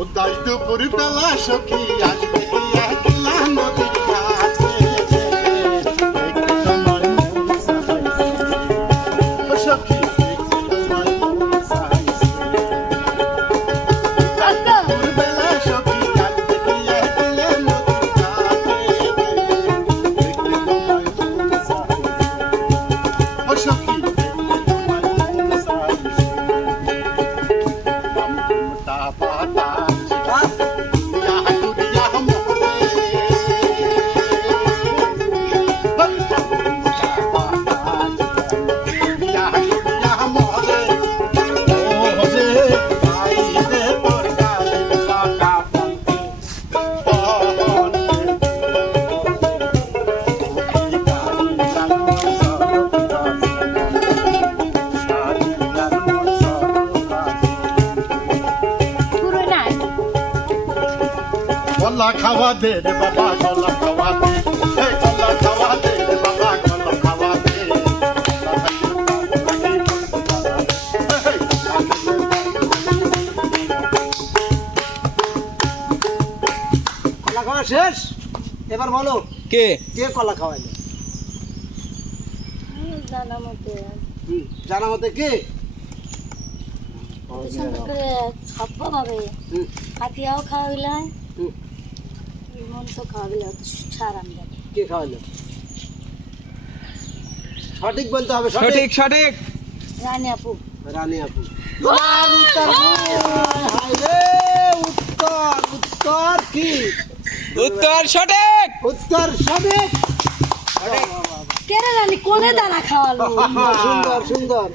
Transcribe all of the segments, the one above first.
উদাস দুপুর বেলা সখী আসবে কি একলা নদীর কাছে দেখতে তোমার মন চাইছে ও সখী দেখতে তোমার মন চাইছে উদাস দুপুর বেলা সখী আসবে কি একলা নদীর কাছে দেখতে তোমার মন চাইছে ও সখী দেখতে তোমার মন চাইছে পাতা গলা খাওয়া দে রে বাবা গলা খাওয়া দে গলা খাওয়া দে রে বাবা গলা খাওয়া দে কলা খাওয়া শেষ এবার বলো কে কে কলা খাওয়াইলো জানা মতে কে হাতিয়াও খাওয়াইলাম মন তো খাওয়াইলাম সারাম কে খাওয়াইলো সঠিক বলতে হবে সঠিক সঠিক রানী আপু রানী আপু উত্তর উত্তর কি উত্তর সঠিক উত্তর সঠিক কেরে রানী কোনে দানা খাওয়ালো সুন্দর সুন্দর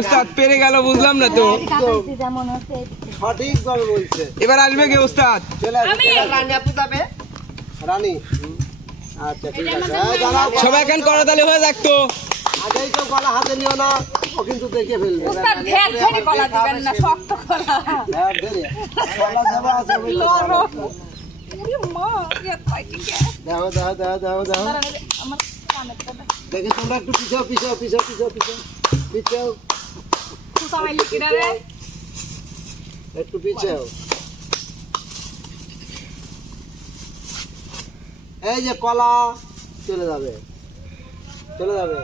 উস্তাদ পেরে গেল বুঝলাম না তো যেমন হচ্ছে সঠিক ভাবে বলছে এবার আসবে কে উস্তাদ চলে আসবে রানী আপু যাবে রানী আচ্ছা ঠিক আছে দাঁড়াও সবাই এখন করতালি হয়ে থাকতো আগেই তো গলা হাতে নিও না ও কিন্তু দেখে ফেলবে উস্তাদ ঢের ধরে কলা দিবেন না শক্ত কলা হ্যাঁ ধরে গলা দেওয়া আছে ওই তো। ওরে মা ইয়া তাই কি দাও দাও দাও দাও দাও আমার কানে তো দেখে তোমরা একটু পিছাও পিছাও পিছাও পিছাও পিছাও পিছাও সবাই লিখিরা রে একটু পিছাও এই যে কলা চলে যাবে চলে যাবে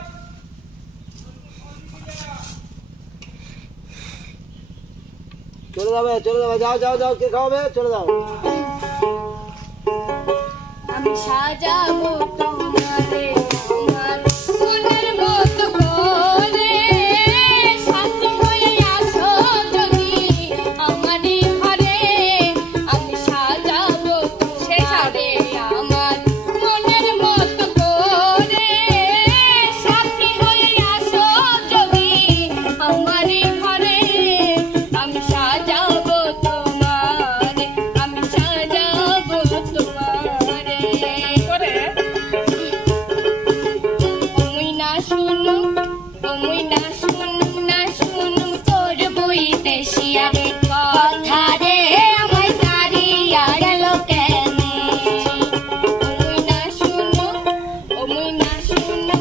চলে যাবে চলে যাবে যাও যাও যাও কে খাওয়াবে চলে যাও আমি সাজাবো তোমারে আমার মনের মতো করে সাথী হয়ে আসো যদি আমারই ঘরে আমি সাজাবো তোমারে আমার মনের মতো করে সাথী হয়ে আসো যদি আমারই ঘরে আমি সাজাবো তোমারে আমি সাজাবো তোমারে করে ওই না শুনু না শুনু তোর বইতে শিয়া কথা রে আমায় সারিয়া গেল কেন ওই না শুনু না শুনু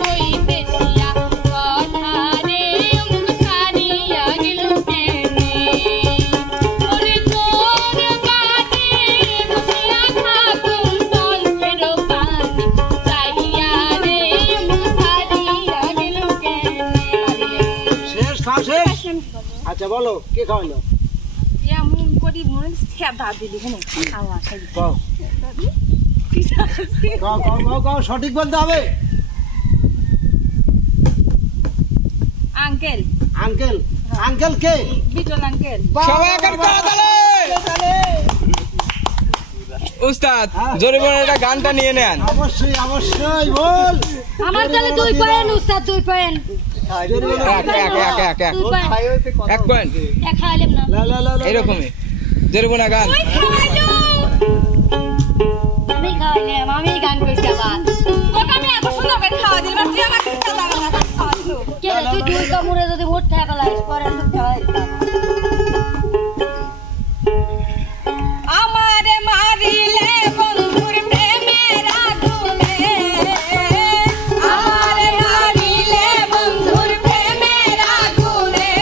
বইতে শিয়া কথা রে আমায় সারিয়া গেল কেন ওরে তোর বাড়ি বসিয়া থাকুন তন্ত্রের পানি চাইয়া রে সারিয়া গেল কেন শেষ খাও শেষ আচ্ছা বলো কে খাওয়াইলো এমন করি মনে সেদা দিলি কেন খাওয়া খাই কও কও কও কও কও সঠিক বলতে হবে আঙ্কেল আঙ্কেল আঙ্কেল কে বিটল আঙ্কেল সবাই এখন করতালি উস্তাদ জোরে বলে একটা গানটা নিয়ে নেন অবশ্যই অবশ্যই বল আমার তাহলে 2 পয়েন্ট উস্তাদ 2 পয়েন্ট জোরে বলো। এক 2 পয়েন্ট 1 পয়েন্ট এক খাইলাম না লা লা লা লা। এইরকমই জোরে বলে গান আমি খাইলাম আমি গান কইছি আবার ওটা আমি এত সুন্দর করে খাওয়া দিই তুই আমার খেতে লাগা না খাওয়া দিলো কে রে তুই দুই কামড়ে যদি মোট টাকা লাগিস পরে তো খাওয়াই আমারে মারিলে বন্ধুর প্রেমের আগুনে আমারে মারিলে বন্ধুর প্রেমের আগুনে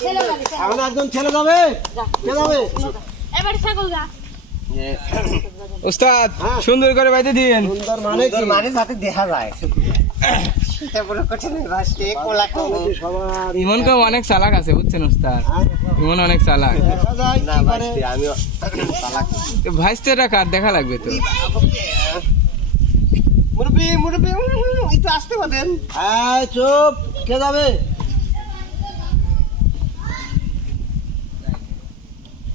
ছেলে যাবে, ছেলে। এখন একজন ছেলে যাবে যা। কে যাবে এবার ছাগল যা। উস্তাদ হ্যাঁ। সুন্দর করে বাইতে দিন। সুন্দর মানে কি মানে যাতে দেখা যায় তারপরে কঠিন ভাসতে কোলা খাবো সবার ইমন কেউ অনেক চালাক আছে বুঝছেন উস্তাদ, ইমন অনেক চালাক। দেখা যায় না কি করে ভাসতে আমিও চালাক ভাইস্তেরা কার দেখা লাগবে তো। মুরব্বি মুরব্বি একটু আসতে পারেন হ্যাঁ চুপ কে যাবে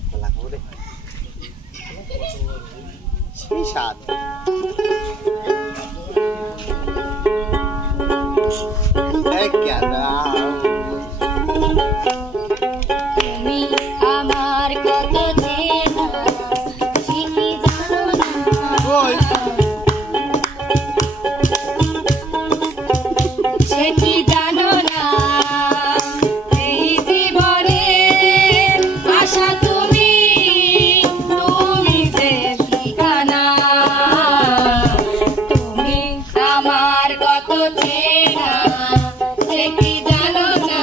কোলা খাবো রে সেই স্বাদ এই क्या তুমি আমার কত চেনা, ঠিকই জানো না। সে কি জানো না, এই জীবনে আশা তুমি, তুমি যে ঠিকানা। তুমি আমার কত চেনা, সে কি জানো না,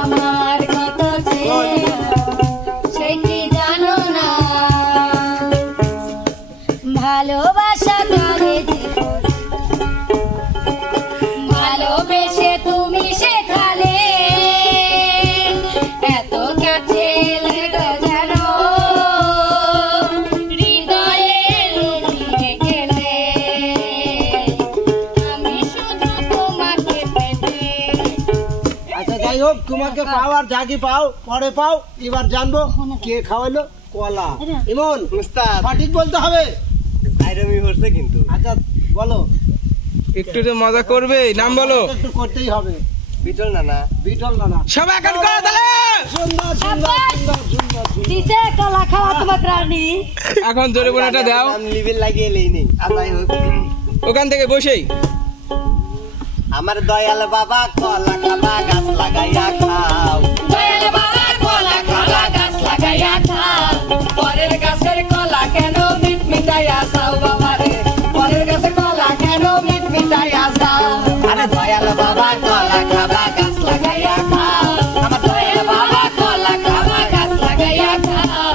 আমার কত চেনা, সে কি জানো না। ভালোবাসা করে জীবন, ভালোবেসে তুমি শেখালে, এত কাছে লেগে যেন হৃদয়ে লুটিয়ে গেলে। আমি শুধু তোমাকে পেতে। আচ্ছা যাই হোক তোমাকে পাও আর যা কি পাও পরে পাও এবার জানবো কে খাওয়ালো কলা ইমন উস্তাদ সঠিক বলতে হবে জাইরামি হচ্ছে কিন্তু আচ্ছা বলো একটু তো মজা করবে, নাম বলো। একটু করতেই হবে বিটল না না বিটল না সবাই এখন করো তাহলে। সুন্দর সুন্দর সুন্দর সুন্দর সুন্দর দিছে কলা খাওয়া তোমার রানী। এখন জোরে বোনাটা দাও নাম লিবেল লাগিয়ে এলেই নেই আর যাই হোক ওখান থেকে বসেই। আমার দয়াল বাবা কলা খাবা গাছ লাগাইয়া খাও দয়াল বাবা কলা খাবা গাছ লাগাইয়া খাও, পরের গাছের কলা কেন মিট মিটাইয়া খাও বাবা রে, পরের গাছের কলা কেন মিট মিটাইয়া খাও। আরে দয়াল বাবা কলা খাবা গাছ লাগাইয়া খাও আমার দয়াল বাবা কলা খাবা গাছ লাগাইয়া খাও,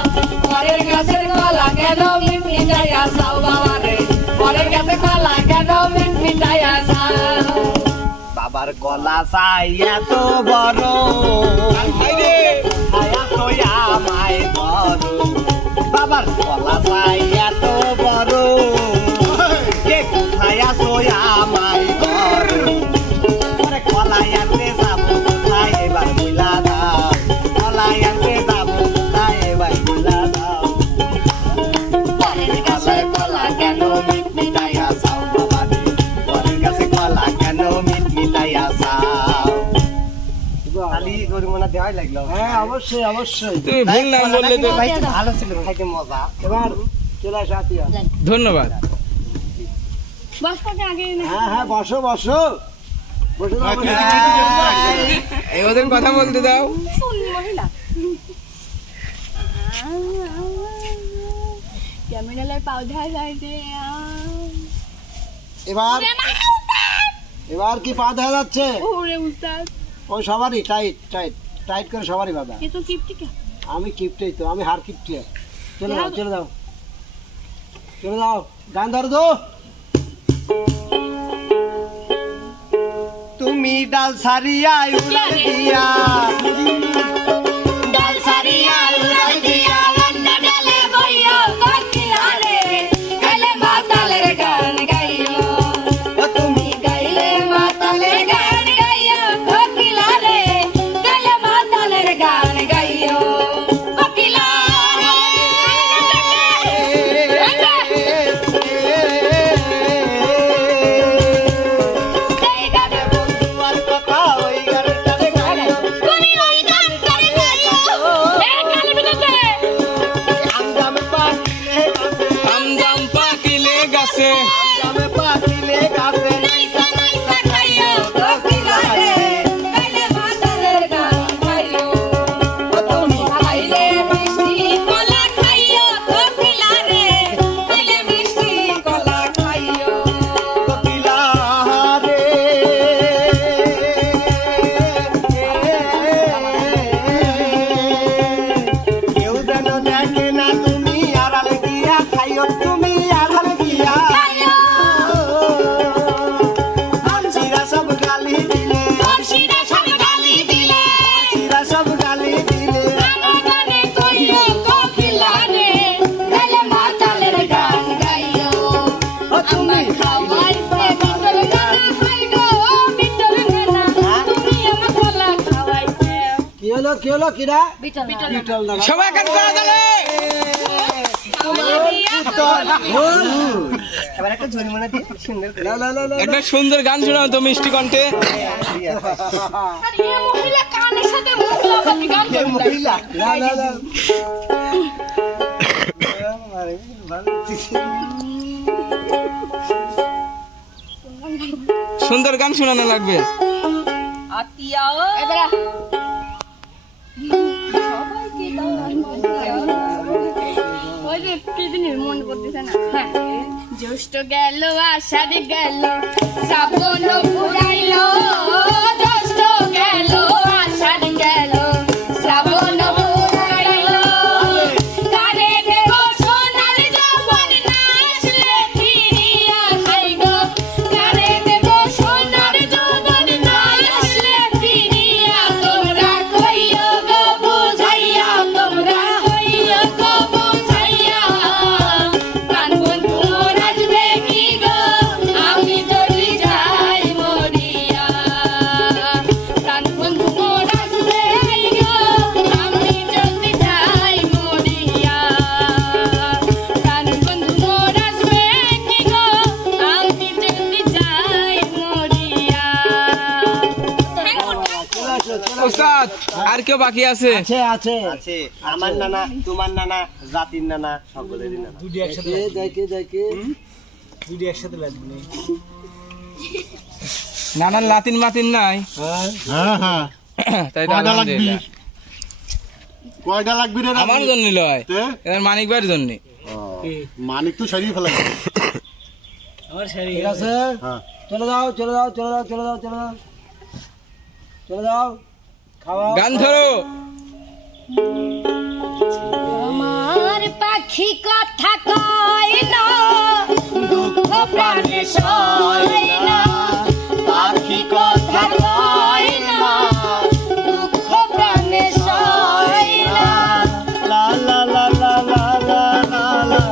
পরের গাছের কলা কেন মিট মিটাইয়া খাও বাবা রে, পরের গাছের কলা কেন মিট মিটাইয়া খাও। বাবার কলা চাই এত বড় হাইরে ছায়া তো আমায় বড় বাবার কলা চাই এত বড় কে কোথায় আসো আমায় বড় ওরে কলা আনতে যাবো কোথায় এবার বুলা দাও কলা আনতে যাবো কোথায় এবার বুলা দাও পরের গাছের কলা কেন মিট মিটাইয়া চাও বাবা রে পরের কাছে কলা কেন মিটাইয়া চাও খালি গরিমনা দেওয়াই লাগলো হ্যাঁ অবশ্যই অবশ্যই তুমি ভুল নাম বললে তো। ভাই ভালো ছিল খাইতে মজা এবার চলে আসো আতিয়া ধন্যবাদ। বসপটে আগে হ্যাঁ হ্যাঁ বসো বসো বসে দাও, বসে দাও। এই ওদের কথা বলতে দাও। শুনি মহিলা। ক্যামেরালে পাউডা যাইছে। এবার এবার কি পা দেখা যাচ্ছে ওরে উস্তাদ, ওই সবারই টাইট টাইট টাইট করে সবারই বাঁধা এ তো কিপটি কে? আমি কিপটেই তো আমি হার কিপটে চলে যাও চলে যাও চলে যাও গান ধরো তো তুমি ডাল সারিয়া উড়াল দিয়া ডাল সারিয়া উড়াল দিয়া অন্য ডালে বইও কোকিলারে, গাইলে মাতালের গান গাইও, ও তুমি গাইলে মাতালের গান গাইও কোকিলারে, গাইলে মাতালের গান গাইও কোকিলারে। বন্ধু আর কথা ওই গানটারে গাইও কি হলো কিরা বিটল বিটল না সবাই কাজ করা যাবে। এবার একটা জরিমানা দিয়ে সুন্দর করে একটা সুন্দর গান শোনাও তো মিষ্টি কণ্ঠে। আর এই মহিলা কানের সাথে মুখ লাগাতে গান করে মহিলা না সুন্দর গান শোনানো লাগবে। আতিয়া এবারে সবাইকে ওই যে কি দিনের মনে পড়তেছে না হ্যাঁ জ্যৈষ্ঠ গেল আষাঢ় গেল শ্রাবণ ফুরাইল জ্যৈষ্ঠ গেল আষাঢ় গেল শ্রাবণ ফুরাইল কানে দেব সোনার যৌবন না আসলে ফিরিয়া যাই গো কানে দেব সোনার যৌবন না আসলে ফিরিয়া তোমরা কইও গো বুঝাইয়া তোমরা কইও গো বুঝাইয়া কান বন্ধু মোর আসবে কি গো আমি যদি যাই মরিয়া কান বন্ধু মোর আসবে কি গো আমি যদি যাই মরিয়া কান বন্ধু মোর আসবে কি গো আমি যদি যাই মরিয়া ওস্তাদ আর কেউ বাকি আছে? আছে আছে আমার নানা তোমার নানা জাতির নানা সকলেরই নানা দুটি একসাথে লাগবে নানান লাতিন মাতিন নাই? হ্যাঁ তাই তো কয়টা লাগবি আলহামদুলিল্লাহ। কয়টা লাগবি রে আমার জন্য লয়, তে? এবার মানিক ভাইয়ের জন্য। মানিক তো সারিয়ে ফেলা ঠিক আছে হ্যাঁ চলে যাও খাওয়া গান ধরো। আমার পাখি কথা কয় না দুঃখ প্রাণে সয় না পাখি কথা কয় না দুঃখ প্রাণে সয় না লা লা লা লা লা লা লা লা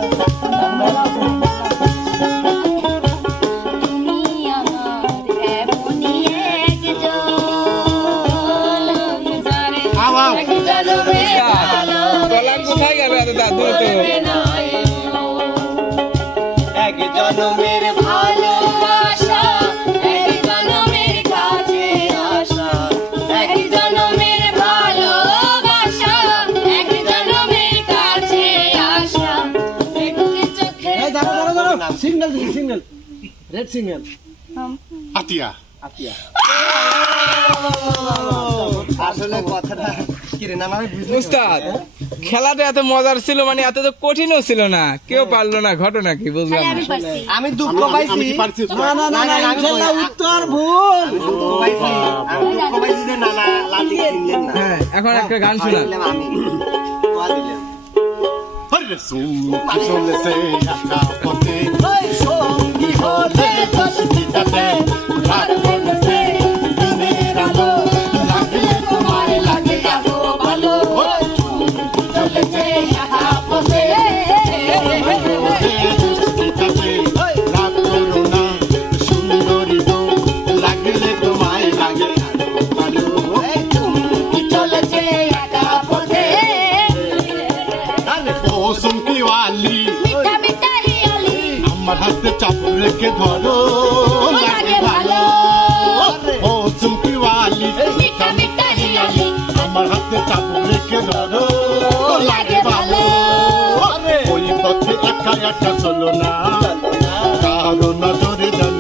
তুমি আমার এমনই একজন আও একজন ভালো কলাম কোথায় গেল এত দ্রুত? এক জনমের ভালোবাসা এক জনমের কাছে আসা এক জনমের ভালোবাসা এক জনমের কাছে আসা একটি চোখে এই দাঁড়াও সিঙ্গেল রেড সিঙ্গেল আতিয়া আসলে কথাটা কি রে নানা আমি বুঝলি উস্তাদ খেলাটা এত মজার ছিল, মানে এত তো কঠিনও ছিল না, কেউ পারলো না, ঘটনা কি বুঝলাম আমি না। পারছি আমি দুঃখ আমি পাইছি কি পারছি না আমি ইনশাআল্লাহ বলি- উত্তর ভুল আমি দুঃখ পাইছি যে নানা লাঠি কিনলেন না হ্যাঁ, এখন একটা গান শোনা। দিলাম আমি কোয়া দিলাম আরে সুমুখী চলেছে একা পথে ওই সঙ্গী হলে দশটিটাতে রাত পড়েছে দিনের আলো লাগলে তোমার লাগে এত ভালো ওই সুমুখী চলেছে একা পথে দশটিটাতে রাত করো না সুন্দরী বউ লাগলে তোমায় লাগে আরো ভালো ওই সুমুখী চলেছে একা পথে আরে ও সুমকি ওয়ালি মিঠা মিঠা হিয়ালি আমার হাতে চাপড় রেখে ধরো লাগে ভালো ও চুমকি ওয়ালি মিঠা মিঠা হিয়ালি আমার হাতে চাপড় রেখে ধরো লাগে ভালো ওই পথে একা একা চলো না কারো নজরে যেন